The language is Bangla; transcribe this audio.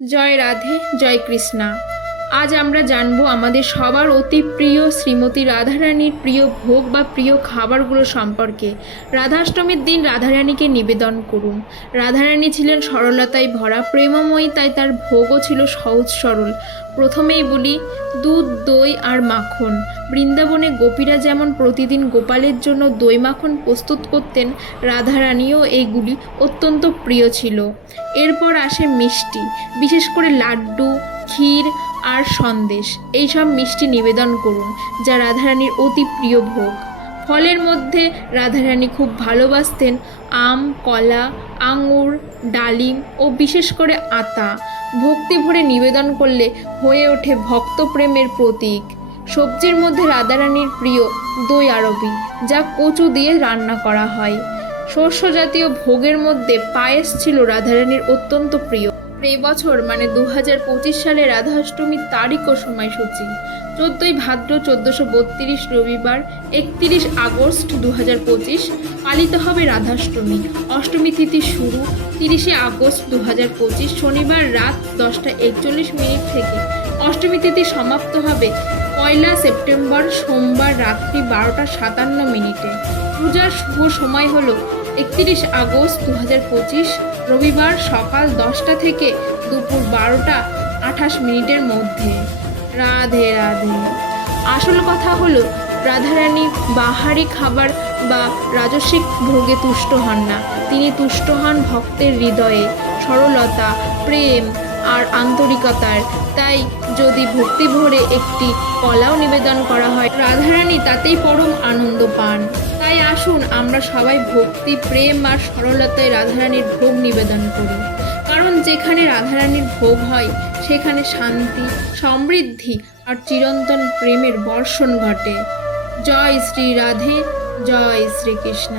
জয় রাধে জয় কৃষ্ণা। আজ আমরা জানব আমাদের সবার অতি প্রিয় শ্রীমতী রাধারানীর প্রিয় ভোগ বা প্রিয় খাবারগুলো সম্পর্কে। রাধাষ্টমীর দিন রাধারানীকে নিবেদন করুন। রাধারানী ছিলেন সরলতায় ভরা, প্রেমময়ী, তাই তার ভোগও ছিল সহজ সরল। প্রথমেই বলি, দুধ, দই আর মাখন। বৃন্দাবনে গোপীরা যেমন প্রতিদিন গোপালের জন্য দই মাখন প্রস্তুত করতেন, রাধারানীও এইগুলি অত্যন্ত প্রিয় ছিল। এরপর আসে মিষ্টি, বিশেষ করে লাড্ডু, ক্ষীর আর সন্দেশ। এইসব মিষ্টি নিবেদন করুন, যা রাধারানীর অতি প্রিয় ভোগ। ফলের মধ্যে রাধারানী খুব ভালোবাসতেন আম, কলা, আঙুর, ডালিম ও বিশেষ করে আতা। ভক্তি ভরে নিবেদন করলে হয়ে ওঠে ভক্ত প্রেমের প্রতীক। সবজির মধ্যে রাধারানীর প্রিয় দই আরবি, যা কচু দিয়ে রান্না করা হয়। শস্য জাতীয় ভোগের মধ্যে পায়েস ছিল রাধারানীর অত্যন্ত প্রিয়। এই বছর মানে দু হাজার পঁচিশ সালে রাধাষ্টমীর তারিখ ও সময়সূচি। চোদ্দোই ভাদ্র চোদ্দোশো বত্রিশ রবিবার, একত্রিশ আগস্ট দু হাজার পঁচিশ, পালিত হবে রাধাষ্টমী। অষ্টমী তিথি শুরু তিরিশে আগস্ট দু হাজার পঁচিশ, শনিবার রাত দশটা একচল্লিশ মিনিট থেকে। অষ্টমী তিথি সমাপ্ত হবে পয়লা সেপ্টেম্বর, সোমবার রাত্রি বারোটা সাতান্ন মিনিটে। পূজার শুভ সময় হলো একত্রিশ আগস্ট দু হাজার পঁচিশ রবিবার সকাল দশটা থেকে দুপুর বারোটা আঠাশ মিনিটের মধ্যে। রাধে রাধে। আসল কথা হলো, রাধারানী বাহারি খাবার বা রাজস্বিক ভোগে তুষ্ট হন না। তিনি তুষ্ট হন ভক্তের হৃদয়ে। সরলতা, প্রেম আর আন্তরিকতার। তাই যদি ভক্তি ভরে একটি কলাও নিবেদন করা হয়, রাধারানী তাতেই পরম আনন্দ পান। তাই আসুন আমরা সবাই ভক্তি, প্রেম আর সরলতায় রাধারানীর ভোগ নিবেদন করি। কারণ যেখানে রাধারানীর ভোগ হয়, সেখানে শান্তি, সমৃদ্ধি আর চিরন্তন প্রেমের বর্ষণ ঘটে। জয় শ্রী রাধে, জয় শ্রীকৃষ্ণ।